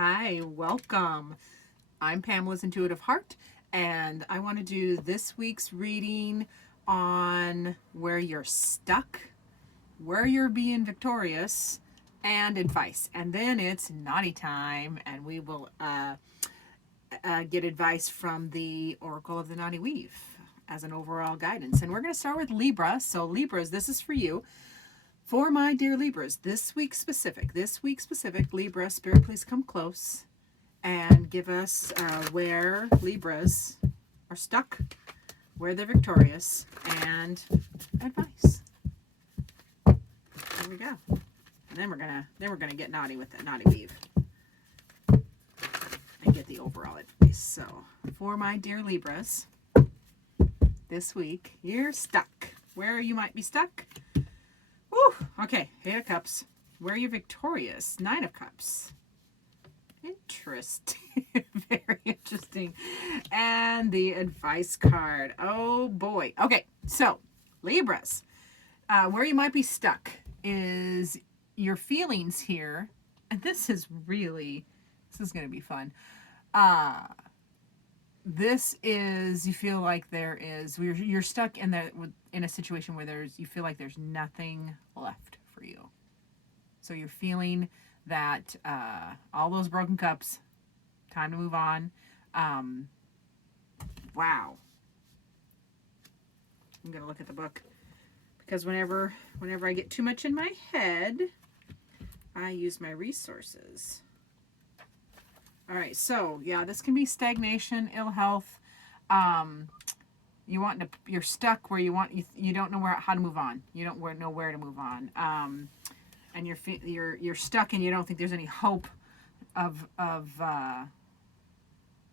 Hi, welcome. I'm Pamela's Intuitive Heart, and I want to do this week's reading on where you're stuck, where you're being victorious, and advice. And then it's Knotty time, and we will get advice from the Oracle of the Knotty Weave as an overall guidance. And we're going to start with Libra. So Libras, this is for you. For my dear Libras, this week specific, Libra, Spirit, please come close and give us where Libras are stuck, where they're victorious, and advice. There we go. And then we're gonna get naughty with that Knotty Weave and get the overall advice. So, for my dear Libras, this week you're stuck. Where you might be stuck. Woo! Okay, Eight of Cups. Where are you victorious? Nine of Cups. Interesting. Very interesting. And the advice card. Oh boy. Okay, so Libras. Where you might be stuck is your feelings here. And this is going to be fun. This is, you feel like you're stuck in a situation where you feel like there's nothing left for you. So you're feeling that all those broken cups, time to move on. Wow. I'm going to look at the book because whenever I get too much in my head, I use my resources. All right, so yeah, this can be stagnation, ill health. You're stuck where you don't know how to move on. You don't know where to move on, and you're stuck, and you don't think there's any hope of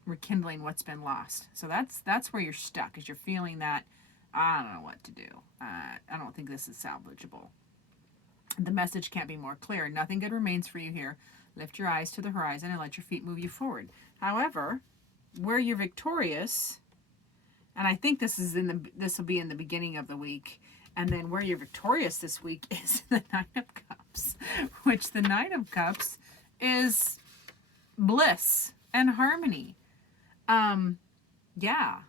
rekindling what's been lost. So that's where you're stuck, is you're feeling that I don't know what to do. I don't think this is salvageable. The message can't be more clear. Nothing good remains for you here. Lift your eyes to the horizon and let your feet move you forward. However, where you're victorious, and I think this will be in the beginning of the week, and then where you're victorious this week is the Nine of Cups, which the Nine of Cups is bliss and harmony. Yeah,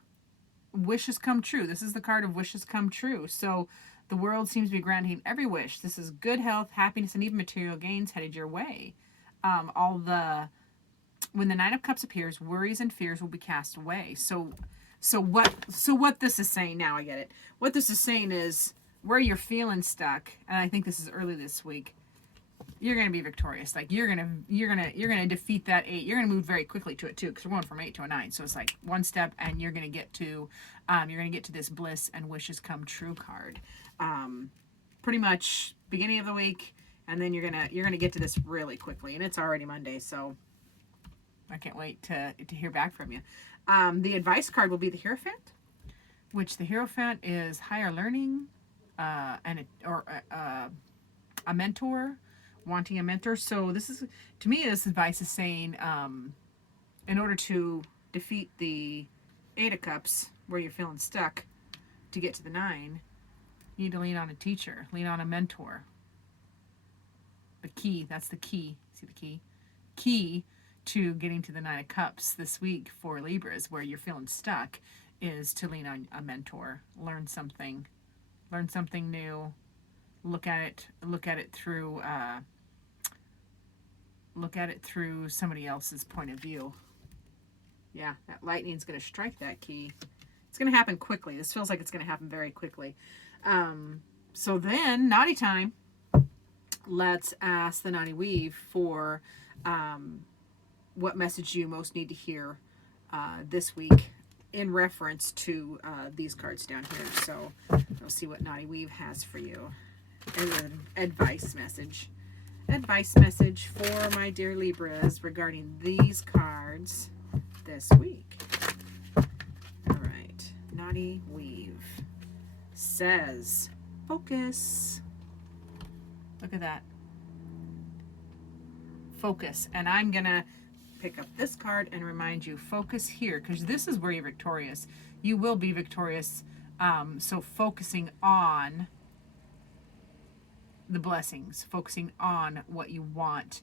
wishes come true. This is the card of wishes come true. So the world seems to be granting every wish. This is good health, happiness, and even material gains headed your way. When the Nine of Cups appears, worries and fears will be cast away. So what this is saying now, I get it. What this is saying is where you're feeling stuck, and I think this is early this week, you're going to be victorious. Like you're going to defeat that 8. You're going to move very quickly to it too, because we're going from 8 to a 9. So it's like one step, and you're going to get to this bliss and wishes come true card. Pretty much beginning of the week. And then you're gonna get to this really quickly, and it's already Monday, so I can't wait to hear back from you. The advice card will be the Hierophant, which the Hierophant is higher learning, a mentor, wanting a mentor. So to me, this advice is saying, in order to defeat the Eight of Cups, where you're feeling stuck, to get to the 9, you need to lean on a teacher, lean on a mentor. The key, that's the key. See the key? Key to getting to the Nine of Cups this week for Libras, where you're feeling stuck, is to lean on a mentor, learn something new, look at it through somebody else's point of view. Yeah, that lightning's going to strike that key. It's going to happen quickly. This feels like it's going to happen very quickly. So then, Knotty time. Let's ask the Knotty Weave for what message you most need to hear this week in reference to these cards down here. So we'll see what Knotty Weave has for you as an advice message. Advice message for my dear Libras regarding these cards this week. All right. Knotty Weave says, focus. Look at that. Focus. And I'm going to pick up this card and remind you, focus here, because this is where you're victorious. You will be victorious. So focusing on the blessings, focusing on what you want.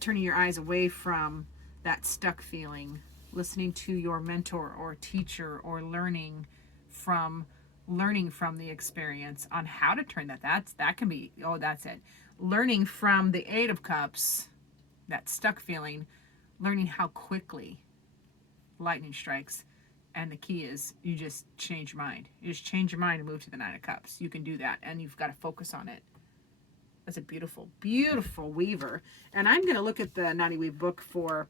turning your eyes away from that stuck feeling, listening to your mentor or teacher, or learning from the experience on how to turn that can be, oh, that's it. Learning from the Eight of Cups, that stuck feeling, learning how quickly lightning strikes. And the key is you just change your mind. You just change your mind and move to the Nine of Cups. You can do that, and you've got to focus on it. That's a beautiful, beautiful weaver. And I'm going to look at the Knotty Weave book for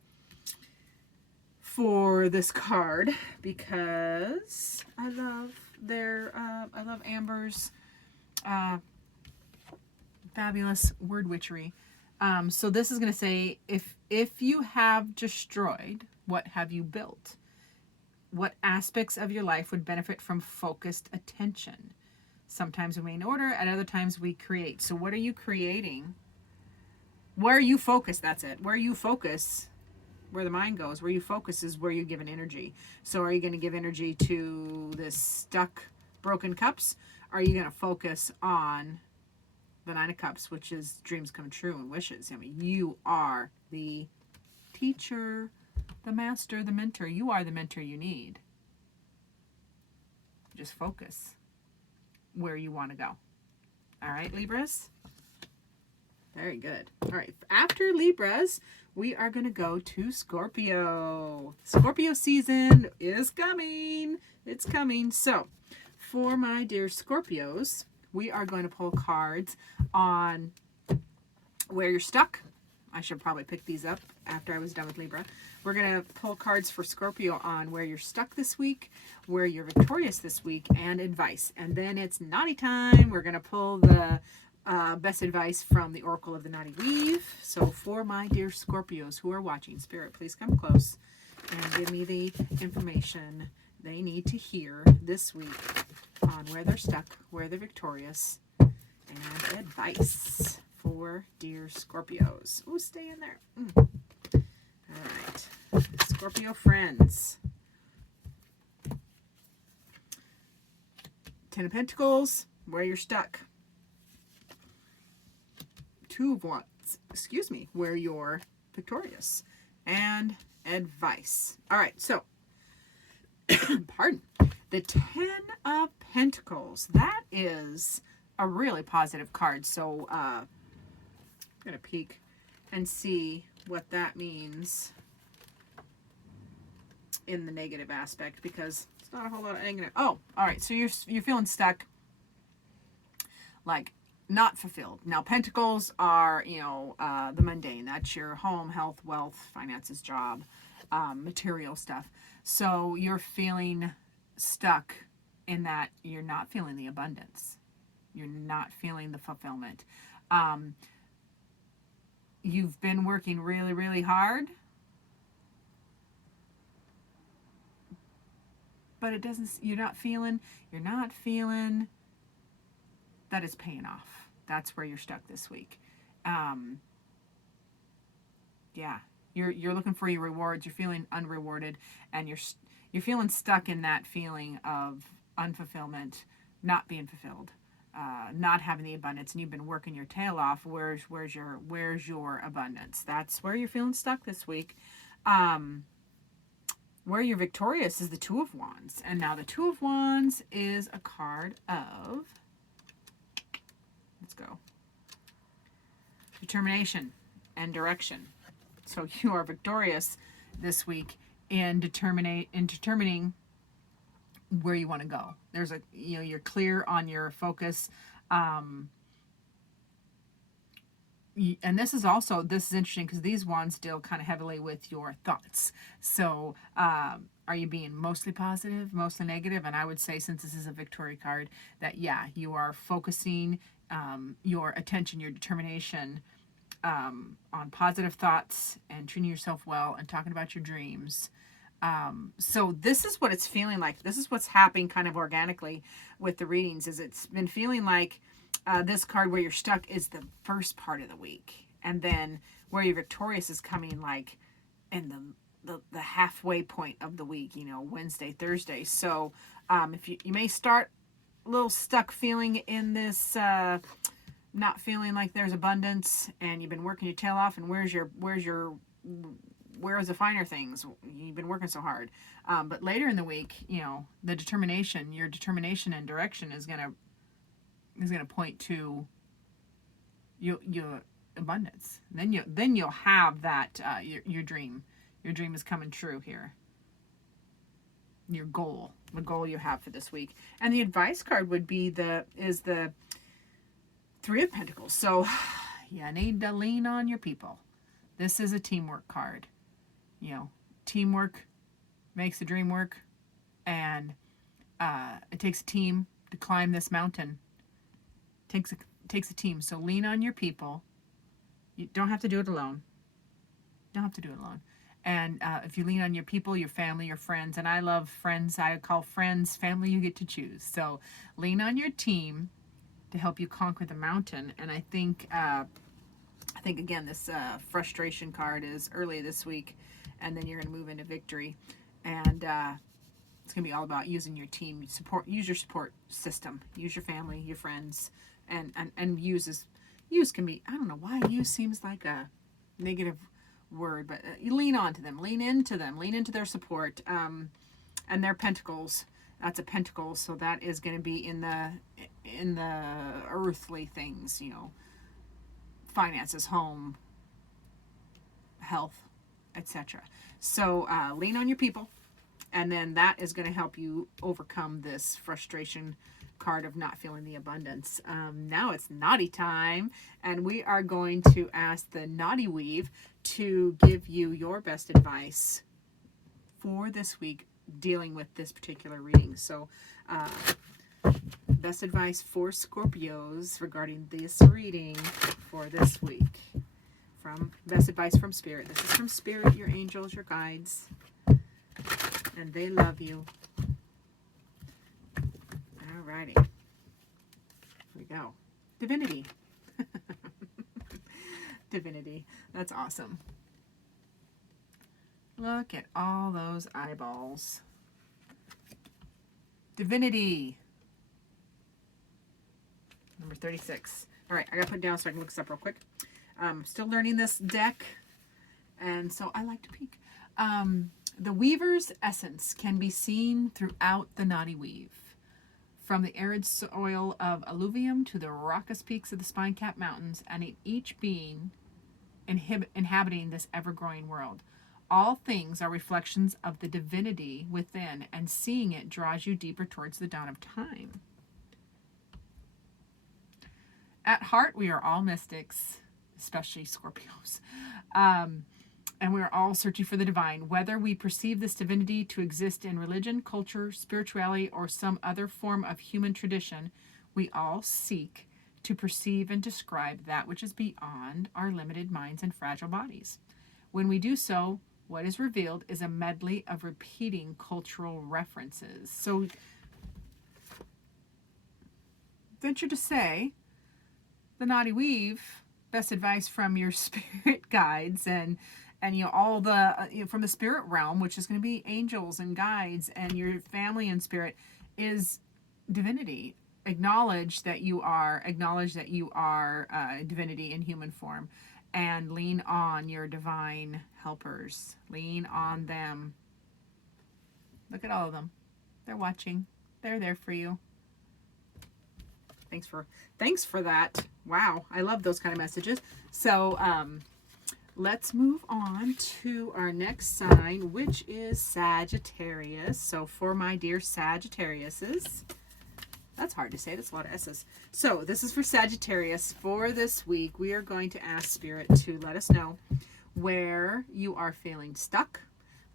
this card, because I love Amber's fabulous word witchery. So this is going to say, if you have destroyed, what have you built? What aspects of your life would benefit from focused attention? Sometimes we in order, at other times we create. So what are you creating? Where you focus, that's it. Where you focus, where the mind goes, where you focus is where you give an energy. So are you going to give energy to this stuck, broken cups? Are you going to focus on the Nine of Cups, which is dreams come true and wishes? I mean, you are the teacher, the master, the mentor. You are the mentor you need. Just focus where you want to go. All right, Libras? Very good. All right, after Libras, we are going to go to Scorpio. Scorpio season is coming. It's coming. So, for my dear Scorpios, we are going to pull cards on where you're stuck. I should probably pick these up after I was done with Libra. We're going to pull cards for Scorpio on where you're stuck this week, where you're victorious this week, and advice. And then it's Knotty time. We're going to pull the best advice from the Oracle of the Knotty Weave. So for my dear Scorpios who are watching, Spirit, please come close and give me the information they need to hear this week on where they're stuck, where they're victorious, and advice for dear Scorpios. Ooh, stay in there. All right. Scorpio friends. Ten of Pentacles, where you're stuck. Two of Wands, excuse me, where you're victorious. And advice. All right, so, pardon. The Ten of Pentacles. That is a really positive card. So, I'm going to peek and see what that means in the negative aspect, because it's not a whole lot of negative. Oh, all right. So you're feeling stuck, like not fulfilled. Now, Pentacles are, the mundane. That's your home, health, wealth, finances, job, material stuff. So you're feeling stuck in that you're not feeling the abundance. You're not feeling the fulfillment. You've been working really, really hard, but it doesn't, you're not feeling that it's paying off. That's where you're stuck this week. Yeah, you're looking for your rewards. You're feeling unrewarded, and you're feeling stuck in that feeling of unfulfillment, not being fulfilled. Not having the abundance, and you've been working your tail off. Where's your abundance? That's where you're feeling stuck this week. Where you're victorious is the Two of Wands, and now the Two of Wands is a card of, let's go, determination and direction. So you are victorious this week in determining where you want to go. There's you're clear on your focus. And this is interesting because these wands deal kind of heavily with your thoughts. So are you being mostly positive, mostly negative? And I would say, since this is a victory card, that you are focusing your attention, your determination on positive thoughts and treating yourself well and talking about your dreams. So this is what it's feeling like. This is what's happening kind of organically with the readings, is it's been feeling like this card where you're stuck is the first part of the week. And then where you're victorious is coming like in the halfway point of the week, Wednesday, Thursday. So you may start a little stuck feeling in this not feeling like there's abundance, and you've been working your tail off, and where's the finer things? You've been working so hard. But later in the week, your determination and direction is gonna point to your abundance. Then you'll have that your dream. Your dream is coming true here. Your goal, the goal you have for this week. And the advice card would be the Three of Pentacles. So you need to lean on your people. This is a teamwork card. Teamwork makes the dream work, and it takes a team to climb this mountain. Takes a team. So lean on your people. You don't have to do it alone. And if you lean on your people, your family, your friends, and I love friends. I call friends family you get to choose. So lean on your team to help you conquer the mountain. And I think again, this frustration card is early this week, and then you're going to move into victory. And it's going to be all about using your team. Use your support system. Use your family, your friends, and use can be, I don't know why use seems like a negative word, but you lean on to them, lean into their support, and their pentacles. That's a pentacle, so that is going to be in the earthly things, finances, home, health, etc. So lean on your people, and then that is going to help you overcome this frustration card of not feeling the abundance. Now it's Knotty time, and we are going to ask the Knotty Weave to give you your best advice for this week dealing with this particular reading. So best advice for Scorpios regarding this reading for this week. Best advice from Spirit. This is from Spirit, your angels, your guides, and they love you. Alrighty. Here we go. Divinity. Divinity. That's awesome. Look at all those eyeballs. Divinity. Number 36. All right, I got to put it down so I can look this up real quick. Still learning this deck, and so I like to peek. The Weaver's essence can be seen throughout the Knotty Weave. From the arid soil of alluvium to the raucous peaks of the spine-capped mountains, and in each being inhabiting this ever-growing world. All things are reflections of the divinity within, and seeing it draws you deeper towards the dawn of time. At heart, we are all mystics, especially Scorpios. And we are all searching for the divine. Whether we perceive this divinity to exist in religion, culture, spirituality, or some other form of human tradition, we all seek to perceive and describe that which is beyond our limited minds and fragile bodies. When we do so, what is revealed is a medley of repeating cultural references. So, venture to say, the Knotty Weave, best advice from your spirit guides and all the from the spirit realm, which is going to be angels and guides and your family and spirit, is divinity. Acknowledge that you are divinity in human form, and lean on your divine helpers. Lean on them. Look at all of them. They're watching. They're there for you. Thanks for that. Wow, I love those kind of messages. So let's move on to our next sign, which is Sagittarius. So for my dear Sagittariuses, that's hard to say. That's a lot of S's. So this is for Sagittarius. For this week, we are going to ask Spirit to let us know where you are feeling stuck,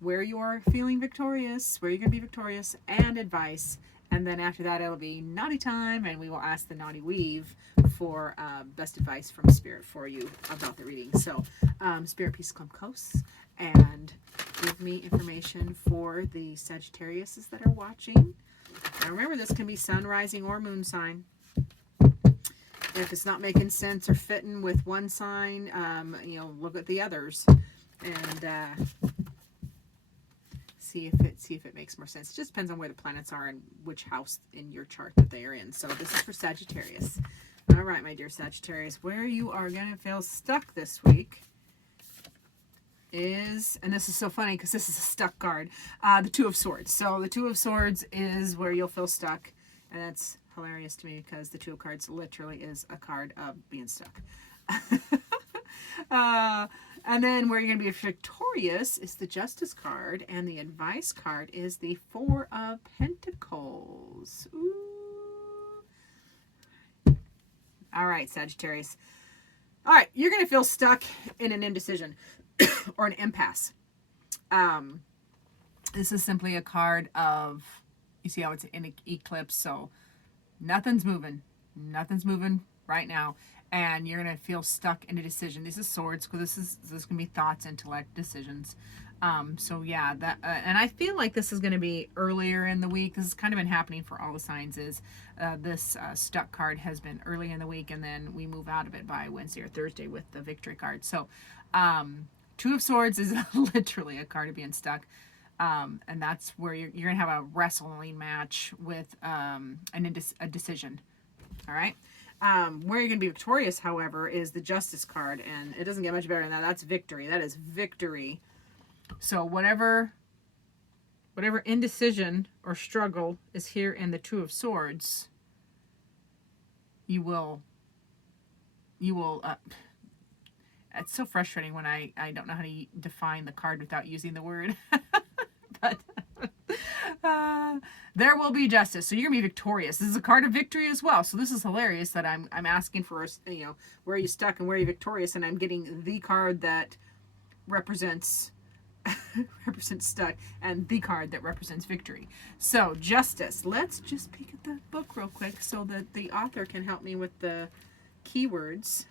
where you are feeling victorious, where you're going to be victorious, and advice. And then after that, it'll be Knotty time, and we will ask the Knotty Weave for best advice from Spirit for you about the reading. So, Spirit, please come close and give me information for the Sagittariuses that are watching. Now, remember, this can be sun, rising, or moon sign. If it's not making sense or fitting with one sign, look at the others and see if it makes more sense. It just depends on where the planets are and which house in your chart that they are in. So this is for Sagittarius. All right, my dear Sagittarius, where you are going to feel stuck this week is, and this is so funny because this is a stuck card, the Two of Swords. So the Two of Swords is where you'll feel stuck, and that's hilarious to me because the Two of Cards literally is a card of being stuck. And then where you're going to be victorious is the Justice card, and the advice card is the Four of Pentacles. Ooh. All right, Sagittarius. All right, you're going to feel stuck in an indecision or an impasse. This is simply a card of, you see how it's in an eclipse, so nothing's moving. Nothing's moving right now. And you're going to feel stuck in a decision. This is swords, because this is going to be thoughts, intellect, decisions. So yeah, that and I feel like this is going to be earlier in the week. This has kind of been happening for all the signs. This stuck card has been early in the week, and then we move out of it by Wednesday or Thursday with the victory card. So Two of Swords is literally a card of being stuck. And that's where you're going to have a wrestling match with a decision. All right. Where you're going to be victorious, however, is the Justice card, and it doesn't get much better than that. That's victory. That is victory. So whatever indecision or struggle is here in the Two of Swords, you will. It's so frustrating when I don't know how to define the card without using the word, but. There will be justice. So you're gonna be victorious. This is a card of victory as well. So this is hilarious that I'm asking for, where are you stuck and where are you victorious, and I'm getting the card that represents stuck and the card that represents victory. So justice. Let's just peek at that book real quick so that the author can help me with the keywords,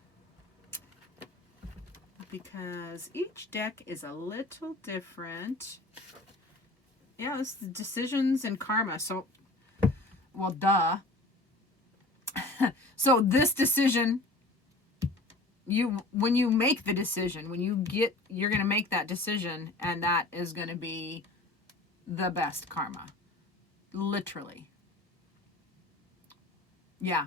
because each deck is a little different. Yeah, this is decisions and karma. So, well, duh. So this decision, when you make the decision, you're going to make that decision, and that is going to be the best karma. Literally. Yeah.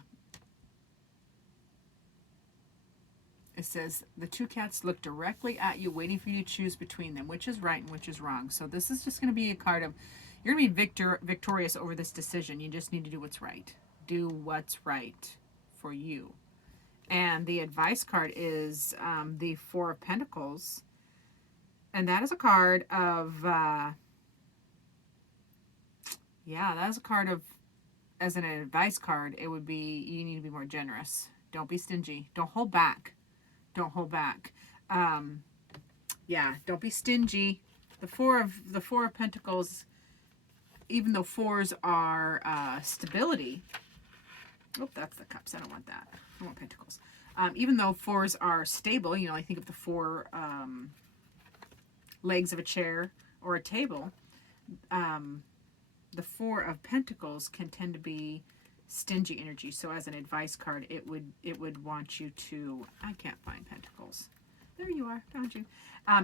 It says, the two cats look directly at you, waiting for you to choose between them, which is right and which is wrong. So this is just going to be a card of, you're going to be victorious over this decision. You just need to do what's right. Do what's right for you. And the advice card is the Four of Pentacles. And that is a card of, that is a card of, as an advice card, it would be, you need to be more generous. Don't be stingy. Don't hold back. Don't hold back. Don't be stingy. The four of Pentacles, even though fours are stability. Oh, that's the cups. I don't want that. I want Pentacles. Even though fours are stable, I think of the four legs of a chair or a table. The Four of Pentacles can tend to be stingy energy. So as an advice card, it would want you to, I can't find Pentacles. There you are, found you.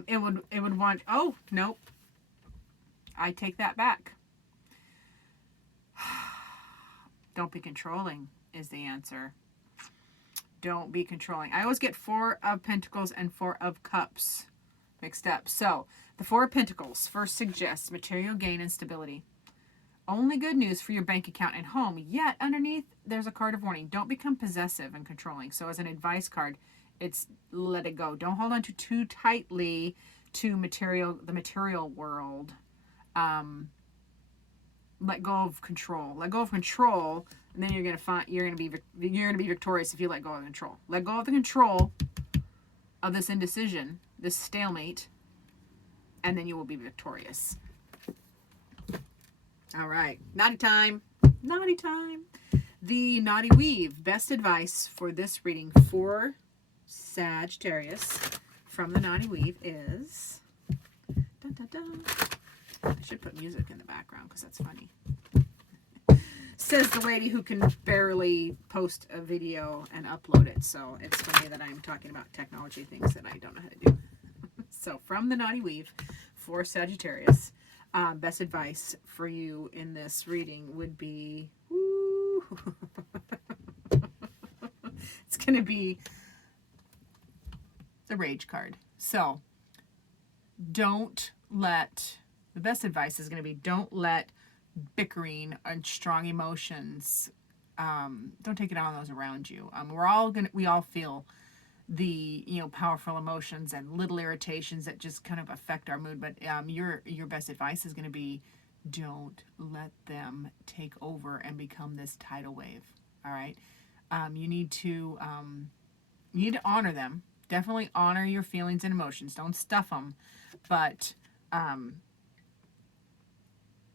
It would want, oh, nope. I take that back. Don't be controlling is the answer. Don't be controlling. I always get Four of Pentacles and Four of Cups mixed up. So the Four of Pentacles first suggests material gain and stability. Only good news for your bank account and home, yet underneath there's a card of warning. Don't become possessive and controlling. So as an advice card, it's let it go. Don't hold on to too tightly to the material world. Let go of control. Let go of control, and then you're gonna be victorious if you let go of control. Let go of the control of this indecision, this stalemate, and then you will be victorious. All right, Knotty time. Knotty time. The Knotty Weave. Best advice for this reading for Sagittarius from the Knotty Weave is... Dun, dun, dun. I should put music in the background because that's funny. Says the lady who can barely post a video and upload it. So it's funny that I'm talking about technology things that I don't know how to do. So from the Knotty Weave for Sagittarius... best advice for you in this reading would be, It's going to be the Rage card. So the best advice is going to be, don't let bickering and strong emotions, don't take it out on those around you. We all feel the, powerful emotions and little irritations that just kind of affect our mood. But your best advice is going to be, don't let them take over and become this tidal wave. All right. You need to honor them. Definitely honor your feelings and emotions. Don't stuff them, but you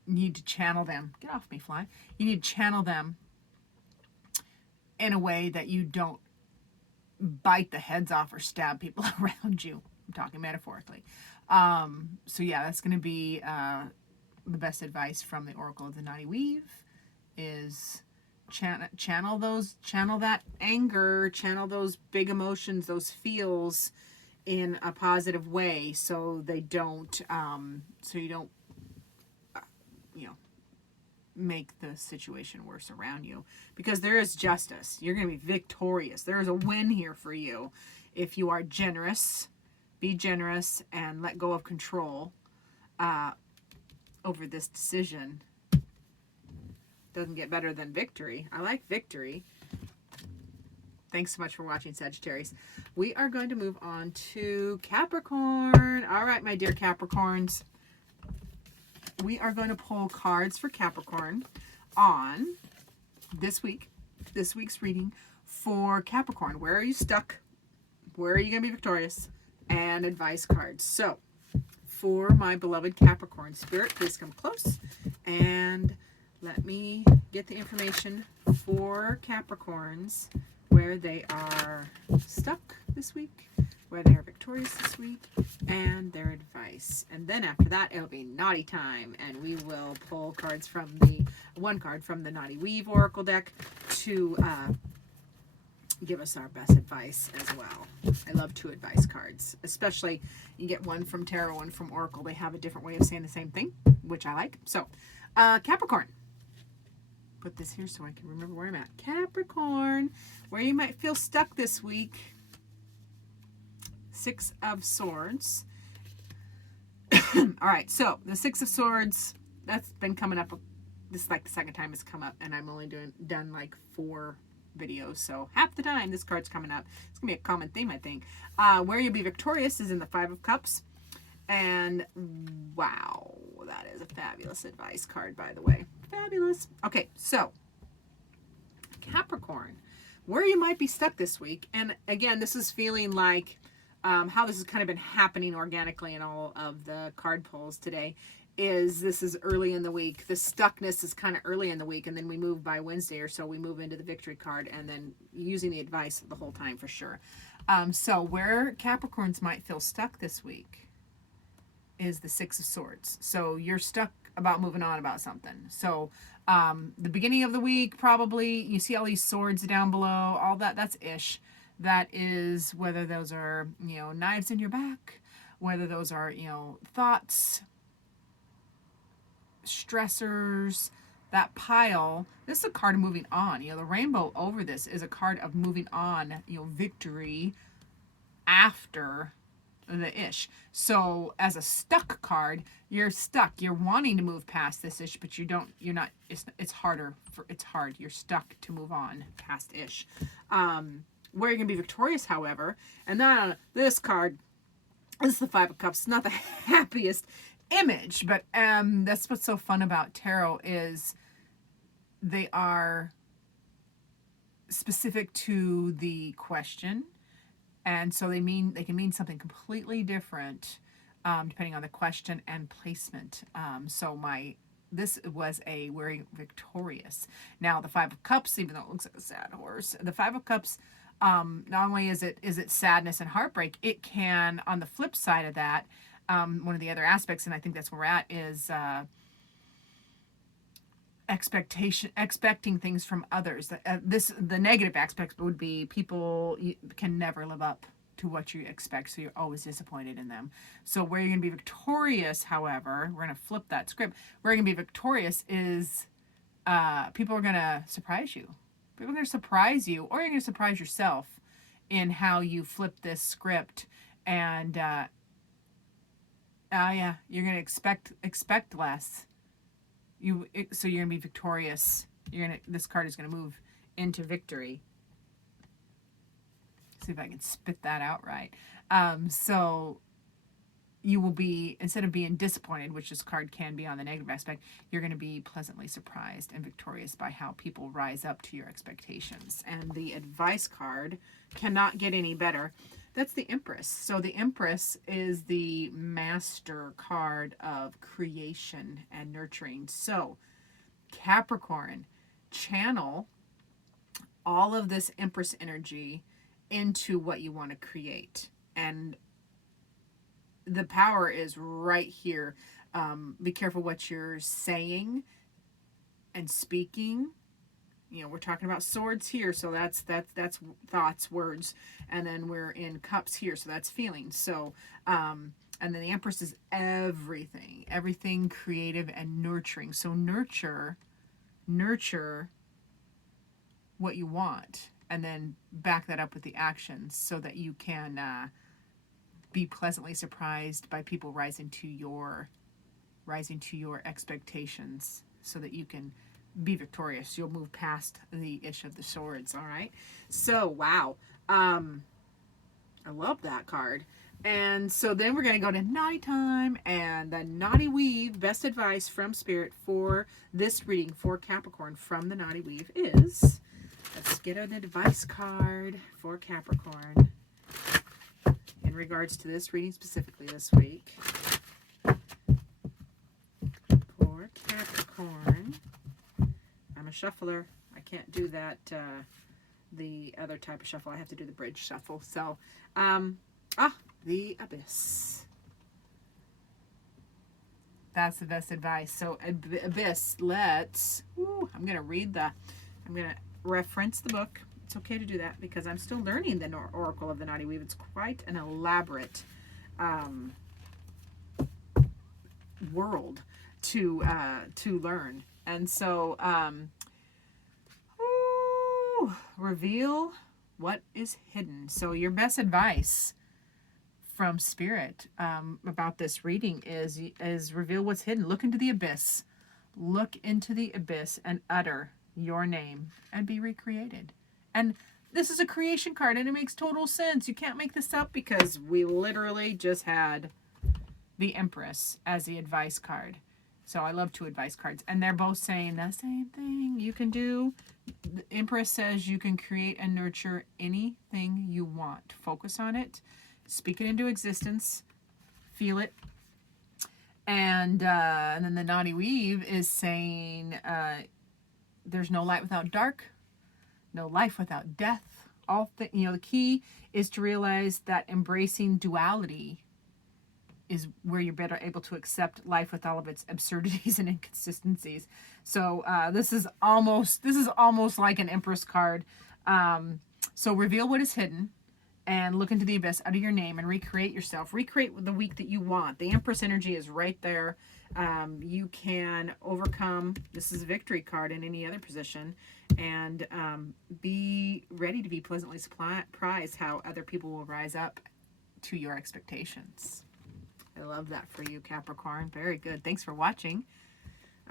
need to channel them. Get off me, fly. You need to channel them in a way that you don't bite the heads off or stab people around you. I'm talking metaphorically. So yeah, that's going to be the best advice from the Oracle of the Knotty Weave is channel that anger, channel those big emotions, those feels in a positive way, so you don't make the situation worse around you, because there is justice. You're going to be victorious. There is a win here for you if you are generous. Be generous and let go of control over this decision. Doesn't get better than victory. I like victory. Thanks so much for watching, Sagittarius. We are going to move on to Capricorn. All right, my dear Capricorns. We are going to pull cards for Capricorn on this week's reading for Capricorn. Where are you stuck? Where are you going to be victorious? And advice cards. So, for my beloved Capricorn, Spirit, please come close and let me get the information for Capricorns, where they are stuck this week, where they are victorious this week, and their advice. And then after that, it'll be Knotty time, and we will pull cards from one card from the Knotty Weave Oracle deck to give us our best advice as well. I love 2 advice cards, especially you get one from Tarot, one from Oracle. They have a different way of saying the same thing, which I like. So, Capricorn. Put this here so I can remember where I'm at. Capricorn, where you might feel stuck this week. 6 of Swords. All right, so the 6 of Swords, that's been coming up. This is like the second time it's come up, and I'm only done like 4 videos, so half the time this card's coming up. It's gonna be a common theme, I think. Where you'll be victorious is in the 5 of Cups, and wow, that is a fabulous advice card, by the way. Fabulous. Okay, so Capricorn, where you might be stuck this week, and again, this is feeling like how this has kind of been happening organically in all of the card pulls today. This is early in the week. The stuckness is kind of early in the week, and then we move by Wednesday or so, we move into the victory card, and then using the advice the whole time for sure. So where Capricorns might feel stuck this week is the 6 of Swords. So you're stuck about moving on about something. So the beginning of the week, probably, you see all these swords down below, all that's ish. That is, whether those are, knives in your back, whether those are, thoughts, stressors, that pile. This is a card of moving on. The rainbow over this is a card of moving on, victory after the ish. So as a stuck card, you're stuck. You're wanting to move past this ish, but you're not, it's hard. You're stuck to move on past ish. Where you're going to be victorious, however, and then this card, this is the 5 of Cups. It's not the happiest image, but that's what's so fun about tarot is they are specific to the question, and so they can mean something completely different depending on the question and placement. This was a wearing victorious. Now the 5 of Cups, even though it looks like a sad horse, the 5 of Cups, not only is it sadness and heartbreak, it can, on the flip side of that, one of the other aspects, and I think that's where we're at, is expecting things from others. The negative aspect would be people can never live up to what you expect, so you're always disappointed in them. So where you're going to be victorious, however, we're going to flip that script. Where you're going to be victorious is people are going to surprise you. People are going to surprise you, or you're going to surprise yourself in how you flip this script. And yeah, you're going to expect less. So you're going to be victorious. This card is going to move into victory. See if I can spit that out right. So you will be, instead of being disappointed, which this card can be on the negative aspect, you're going to be pleasantly surprised and victorious by how people rise up to your expectations. And the advice card cannot get any better. That's the Empress. So the Empress is the master card of creation and nurturing. So Capricorn, channel all of this Empress energy into what you want to create. And the power is right here. Be careful what you're saying and speaking. You know, we're talking about swords here, so that's thoughts, words, and then we're in cups here, so that's feelings. So and then the Empress is everything creative and nurturing. So nurture what you want, and then back that up with the actions so that you can be pleasantly surprised by people rising to your expectations, so that you can be victorious. You'll move past the Ish of the Swords. All right. So wow, I love that card. And so then we're going to go to Knotty time, and the Knotty Weave best advice from Spirit for this reading for Capricorn from the Knotty Weave is, let's get an advice card for Capricorn in regards to this reading specifically this week. For Capricorn, I'm a shuffler. I can't do that, the other type of shuffle. I have to do the bridge shuffle. So, the Abyss. That's the best advice. So, Abyss, I'm going to reference the book. It's okay to do that because I'm still learning the Oracle of the Knotty Weave. It's quite an elaborate world to learn. And so, reveal what is hidden. So your best advice from Spirit about this reading is reveal what's hidden. Look into the abyss. Look into the abyss and utter your name and be recreated. And this is a creation card, and it makes total sense. You can't make this up because we literally just had the Empress as the advice card. So I love two advice cards, and they're both saying the same thing. You can do, the Empress says you can create and nurture anything you want. Focus on it. Speak it into existence. Feel it. And then the Knotty Weave is saying there's no light without dark, no life without death. The key is to realize that embracing duality is where you're better able to accept life with all of its absurdities and inconsistencies. So this is almost like an Empress card. So reveal what is hidden and look into the abyss, utter your name, and recreate yourself. Recreate the week that you want. The Empress energy is right there. You can overcome. This is a victory card in any other position. And be ready to be pleasantly surprised how other people will rise up to your expectations. I love that for you, Capricorn. Very good. Thanks for watching.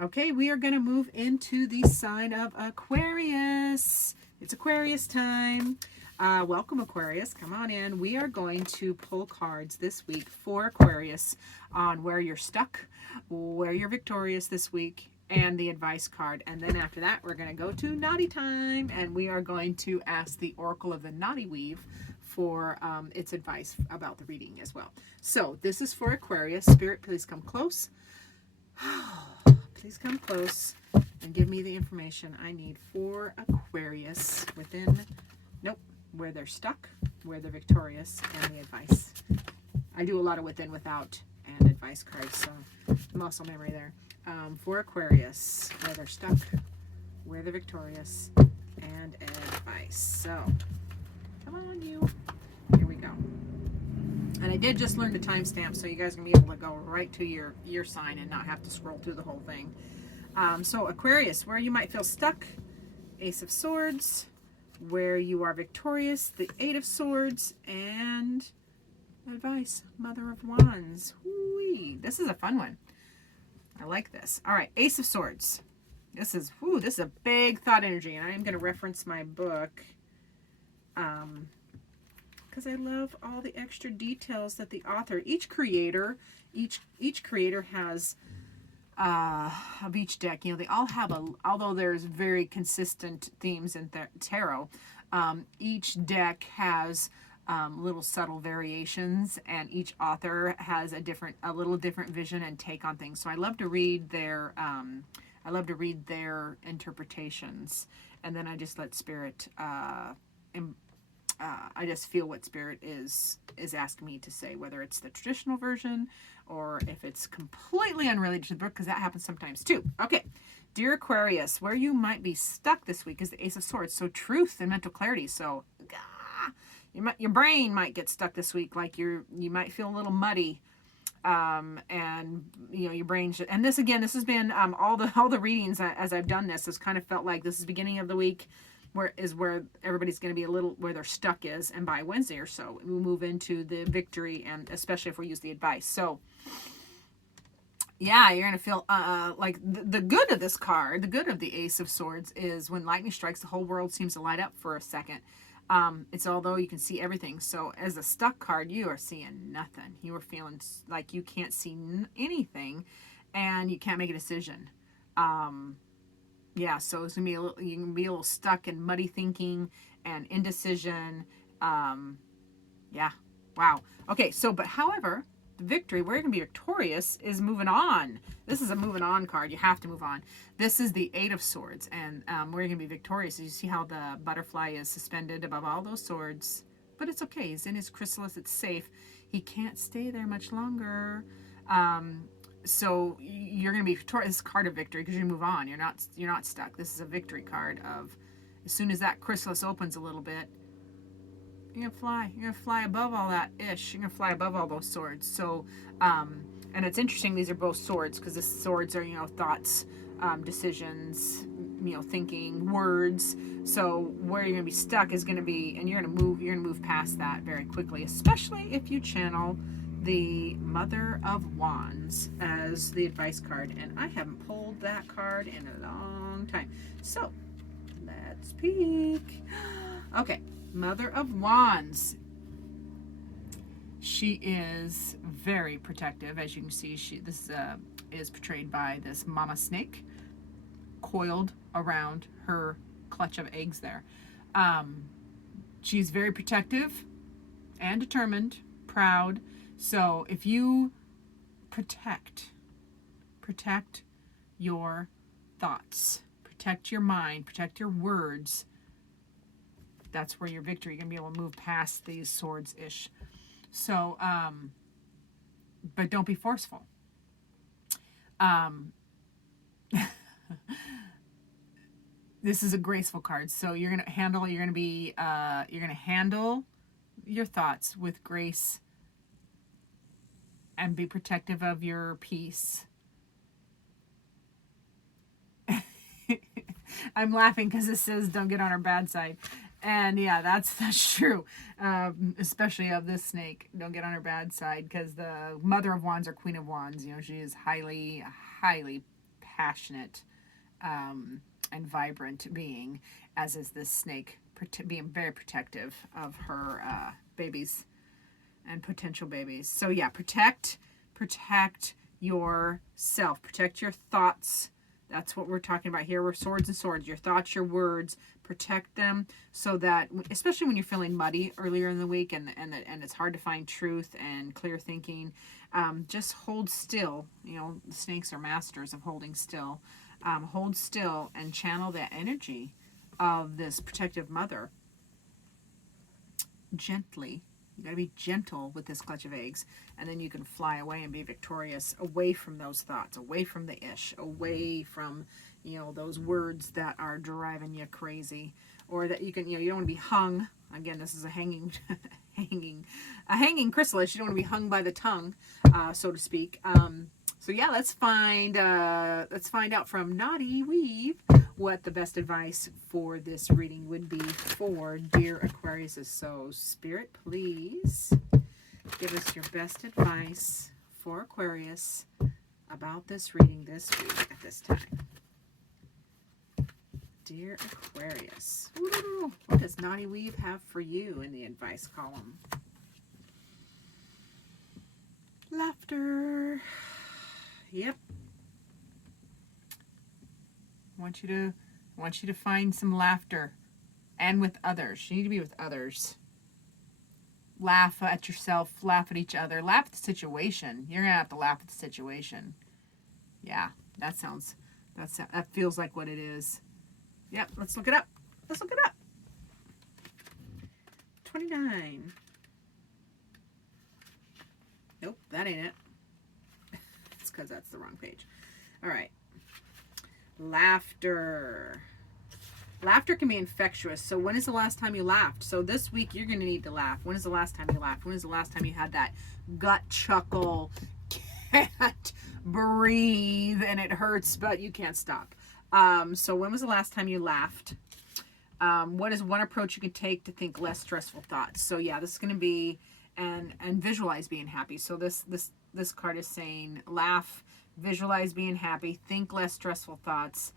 Okay, we are going to move into the sign of Aquarius. It's Aquarius time. Welcome, Aquarius. Come on in. We are going to pull cards this week for Aquarius on where you're stuck, where you're victorious this week, and the advice card. And then after that, we're going to go to Knotty time, and we are going to ask the Oracle of the Knotty Weave for its advice about the reading as well. So this is for Aquarius. Spirit, please come close. Please come close and give me the information I need for Aquarius where they're stuck, where they're victorious, and the advice. I do a lot of within, without, and advice cards, so muscle memory there. For Aquarius, where they're stuck, where they're victorious, and advice. So, come on, you. Here we go. And I did just learn the timestamp, so you guys are going to be able to go right to your sign and not have to scroll through the whole thing. So Aquarius, where you might feel stuck, Ace of Swords, where you are victorious, the Eight of Swords, and advice, Mother of Wands. Whee! This is a fun one. I like this. All right, Ace of Swords. This is a big thought energy, and I am going to reference my book because I love all the extra details that the author, each creator has of each deck. You know, they all have although there's very consistent themes in tarot, each deck has little subtle variations, and each author has a little different vision and take on things. So I love to read their interpretations, and then I just let Spirit I just feel what Spirit is asking me to say, whether it's the traditional version or if it's completely unrelated to the book, because that happens sometimes too. Okay, dear Aquarius, where you might be stuck this week is the Ace of Swords. So truth and mental clarity. So your brain might get stuck this week, like you might feel a little muddy, and you know your brain should. And this has been all the readings as I've done this has kind of felt like this is beginning of the week, where everybody's going to be a little where their stuck is, and by Wednesday or so we'll move into the victory, and especially if we use the advice. So yeah, you're going to feel like the good of this card, the good of the Ace of Swords is when lightning strikes, the whole world seems to light up for a second. It's although you can see everything. So as a stuck card, you are seeing nothing. You are feeling like you can't see anything, and you can't make a decision. Yeah, so it's gonna be you can be a little stuck in muddy thinking and indecision. Yeah, wow. Okay, so but however, the victory, where you're gonna be victorious, is moving on. This is a moving on card. You have to move on. This is the Eight of Swords, and where you're gonna be victorious. You see how the butterfly is suspended above all those swords, but it's okay. He's in his chrysalis. It's safe. He can't stay there much longer. So you're going to be victorious. This is a card of victory because you move on. You're not stuck. This is a victory card of, as soon as that chrysalis opens a little bit, you're going to fly. You're going to fly above all that ish. You're going to fly above all those swords. So, and it's interesting, these are both swords, because the swords are, you know, thoughts, decisions, you know, thinking, words. So where you're going to be stuck is going to be, and you're going to move past that very quickly, especially if you channel the Mother of Wands as the advice card, and I haven't pulled that card in a long time. So let's peek. Okay, Mother of Wands. She is very protective, as you can see. This is portrayed by this mama snake coiled around her clutch of eggs there. She's very protective and determined, proud. So if you protect your thoughts, protect your mind, protect your words, that's where your victory, you're going to be able to move past these swords-ish. So, but don't be forceful. This is a graceful card. So you're going to handle your thoughts with grace, and be protective of your peace. I'm laughing because it says don't get on her bad side. And yeah, that's true. Especially of this snake. Don't get on her bad side, because the Mother of Wands or Queen of Wands, you know, she is highly, highly passionate and vibrant being, as is this snake, being very protective of her babies and potential babies. So yeah, protect yourself, protect your thoughts. That's what we're talking about here. We're swords and swords. Your thoughts, your words, protect them, so that, especially when you're feeling muddy earlier in the week and it's hard to find truth and clear thinking, just hold still. You know, the snakes are masters of holding still. Hold still and channel that energy of this protective mother gently. You got to be gentle with this clutch of eggs, and then you can fly away and be victorious, away from those thoughts, away from the ish, away from, you know, those words that are driving you crazy, or that you can, you know, you don't want to be hung. Again, this is a hanging chrysalis. You don't want to be hung by the tongue, so to speak. So yeah, let's find out from Knotty Weave what the best advice for this reading would be for dear Aquarius. So Spirit, please give us your best advice for Aquarius about this reading this week at this time. Dear Aquarius, ooh, what does Knotty Weave have for you in the advice column? Laughter. Yep. I want you to find some laughter, and with others. You need to be with others. Laugh at yourself, laugh at each other, laugh at the situation. You're gonna have to laugh at the situation. Yeah, that feels like what it is. Yep, let's look it up. Let's look it up. 29. Nope, that ain't it. It's because that's the wrong page. All right. Laughter. Laughter can be infectious. So when is the last time you laughed? So this week you're going to need to laugh. When is the last time you laughed? When is the last time you had that gut chuckle? Can't breathe and it hurts, but you can't stop. So when was the last time you laughed? What is one approach you can take to think less stressful thoughts? So yeah, this is going to be and visualize being happy. So this card is saying laugh, visualize being happy, think less stressful thoughts,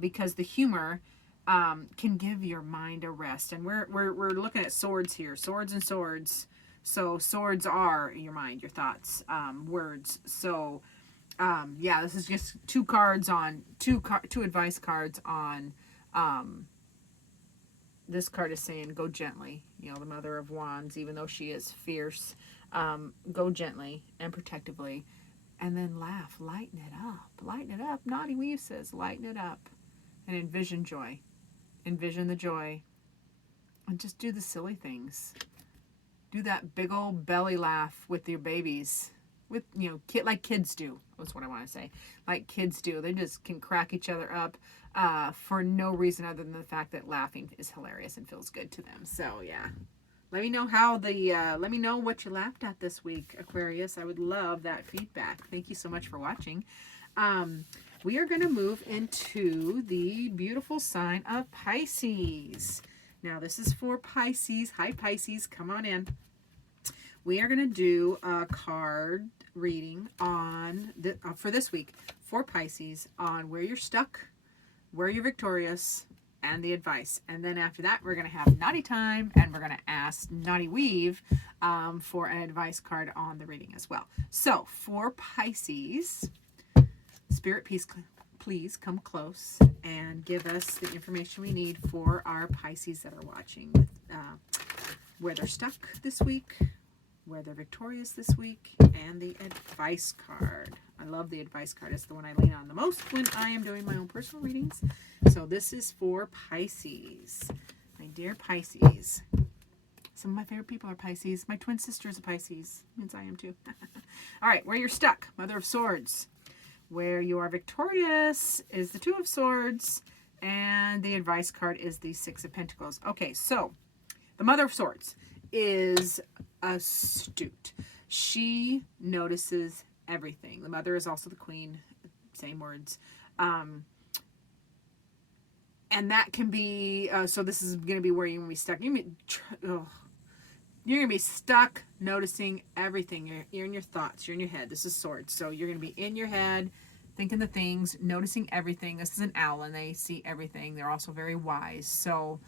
because the humor can give your mind a rest. And we're looking at swords here, swords and swords. So swords are your mind, your thoughts, words. So yeah, this is just two advice cards on. This card is saying go gently. You know, the Mother of Wands, even though she is fierce, go gently and protectively, and then laugh, lighten it up, lighten it up. Knotty Weave says lighten it up, and envision joy, envision the joy, and just do the silly things. Do that big old belly laugh with your babies, with like kids do. That's what I want to say. Like kids do. They just can crack each other up for no reason other than the fact that laughing is hilarious and feels good to them. So yeah, let me know let me know what you laughed at this week, Aquarius. I would love that feedback. Thank you so much for watching. We are going to move into the beautiful sign of Pisces. Now this is for Pisces. Hi Pisces, come on in. We are going to do a card reading on for this week for Pisces on where you're stuck, where you're victorious, and the advice. And then after that, we're going to have Knotty time, and we're going to ask Knotty Weave for an advice card on the reading as well. So for Pisces, Spirit, please come close and give us the information we need for our Pisces that are watching, where they're stuck this week, where they're victorious this week, and the advice card. I love the advice card. It's the one I lean on the most when I am doing my own personal readings. So this is for Pisces. My dear Pisces. Some of my favorite people are Pisces. My twin sister is a Pisces. Means I am too. All right, where you're stuck, Mother of Swords. Where you are victorious is the Two of Swords, and the advice card is the Six of Pentacles. Okay, so the Mother of Swords is astute. She notices everything. The Mother is also the Queen, same words. And that can be, so this is going to be where you're going to be stuck. You're going to be stuck noticing everything. You're in your thoughts. You're in your head. This is Swords. So you're going to be in your head, thinking the things, noticing everything. This is an owl, and they see everything. They're also very wise. So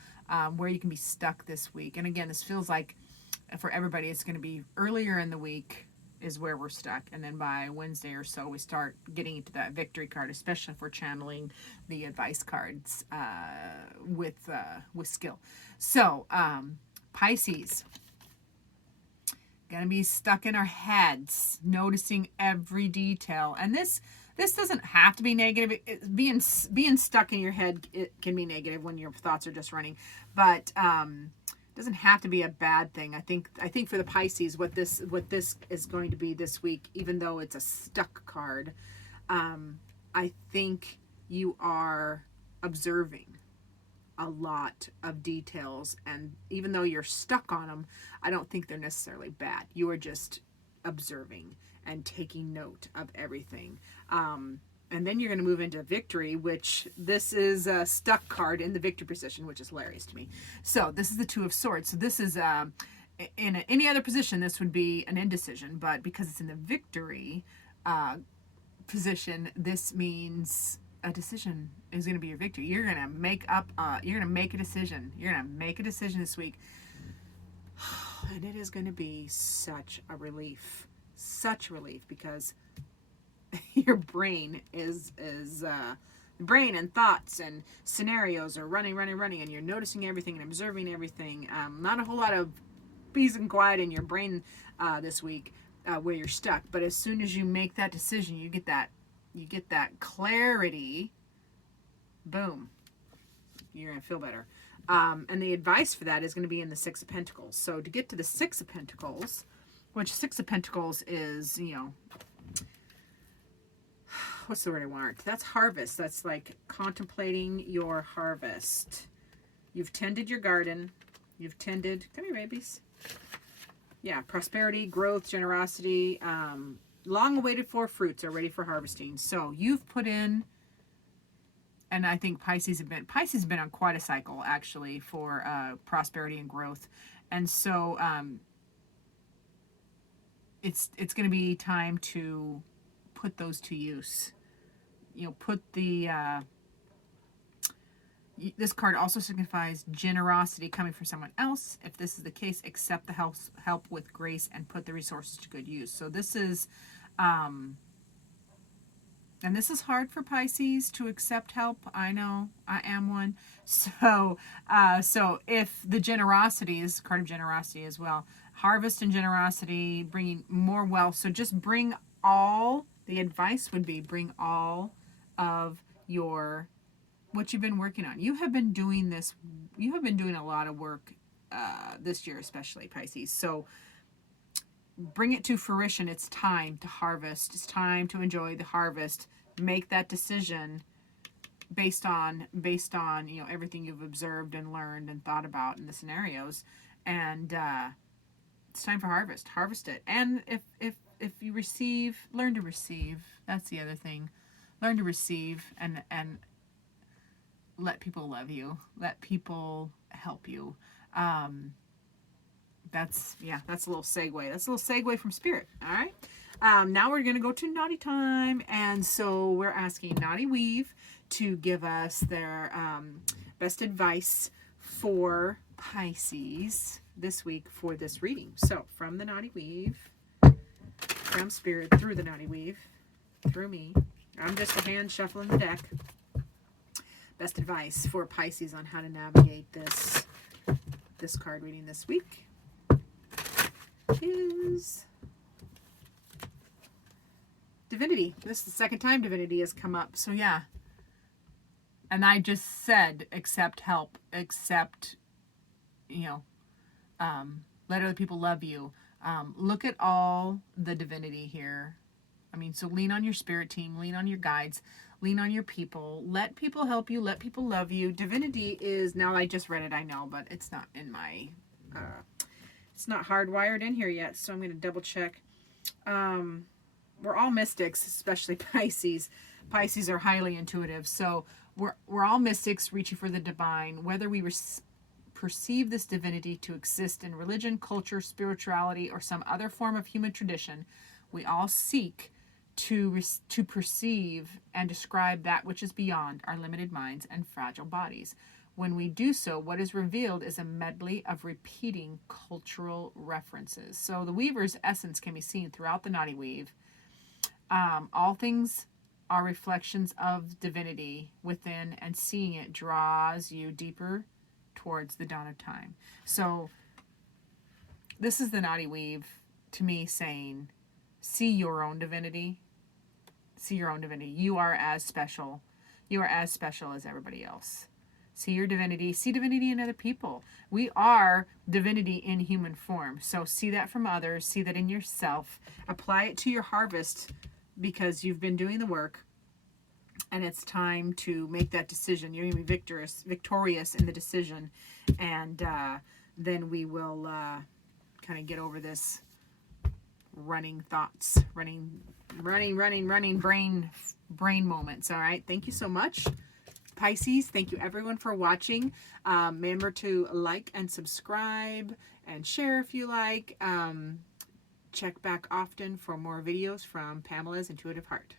where you can be stuck this week. And again, this feels like for everybody, it's going to be earlier in the week is where we're stuck. And then by Wednesday or so, we start getting into that victory card, especially if we're channeling the advice cards with skill. So Pisces, going to be stuck in our heads, noticing every detail. And this doesn't have to be negative. Being stuck in your head, it can be negative when your thoughts are just running, but doesn't have to be a bad thing. I think for the Pisces, what this is going to be this week, even though it's a stuck card, I think you are observing a lot of details, and even though you're stuck on them, I don't think they're necessarily bad. You are just observing and taking note of everything. And then you're going to move into victory, which this is a stuck card in the victory position, which is hilarious to me. So this is the Two of Swords. So this is in any other position, this would be an indecision, but because it's in the victory position, this means a decision is going to be your victory. You're going to make a decision. You're going to make a decision this week. And it is going to be such a relief because your brain is brain and thoughts and scenarios are running, and you're noticing everything and observing everything. Not a whole lot of peace and quiet in your brain this week where you're stuck. But as soon as you make that decision, you get that clarity. Boom, you're gonna feel better. And the advice for that is going to be in the Six of Pentacles. So to get to the Six of Pentacles, which Six of Pentacles is, what's the word I want? That's harvest. That's like contemplating your harvest. You've tended your garden. You've tended, come here, babies. Yeah, prosperity, growth, generosity, long awaited for fruits are ready for harvesting. So you've put in, and I think Pisces have been on quite a cycle actually for prosperity and growth. And so it's going to be time to put those to use. Put the this card also signifies generosity coming from someone else. If this is the case, accept the help with grace and put the resources to good use. So this is and this is hard for Pisces to accept help. I know, I am one. So if the generosity is a card of generosity as well, harvest and generosity, bringing more wealth. So just bring all, the advice would be bring all of what you've been working on. You have been doing this, you have been doing a lot of work this year, especially Pisces. So bring it to fruition. It's time to harvest. It's time to enjoy the harvest. Make that decision based on everything you've observed and learned and thought about in the scenarios. And it's time for harvest. Harvest it. And if you receive, learn to receive. That's the other thing. Learn to receive and let people love you. Let people help you. That's a little segue. That's a little segue from Spirit. All right. Now we're going to go to Knotty time. And so we're asking Knotty Weave to give us their best advice for Pisces this week for this reading. So from the Knotty Weave, from Spirit, through the Knotty Weave, through me. I'm just a hand shuffling the deck. Best advice for Pisces on how to navigate this card reading this week is Divinity. This is the second time Divinity has come up. So yeah. And I just said, accept help, accept, let other people love you. Look at all the divinity here. So lean on your spirit team, lean on your guides, lean on your people, let people help you, let people love you. Divinity is, now I just read it, I know, but it's not in my, it's not hardwired in here yet, so I'm going to double check. We're all mystics, especially Pisces. Pisces are highly intuitive, so we're all mystics reaching for the divine. Whether we perceive this divinity to exist in religion, culture, spirituality, or some other form of human tradition, we all seek to perceive and describe that which is beyond our limited minds and fragile bodies. When we do so, what is revealed is a medley of repeating cultural references. So the weaver's essence can be seen throughout the Knotty Weave. All things are reflections of divinity within, and seeing it draws you deeper towards the dawn of time. So this is the Knotty Weave, to me, saying, see your own divinity. See your own divinity. You are as special. You are as special as everybody else. See your divinity. See divinity in other people. We are divinity in human form. So see that from others. See that in yourself. Apply it to your harvest because you've been doing the work. And it's time to make that decision. You're going to be victorious in the decision. And then we will kind of get over this running thoughts, running brain brain moments. All right. Thank you so much. Pisces, thank you everyone for watching. Remember to like and subscribe and share if you like. Check back often for more videos from Pamela's Intuitive Heart.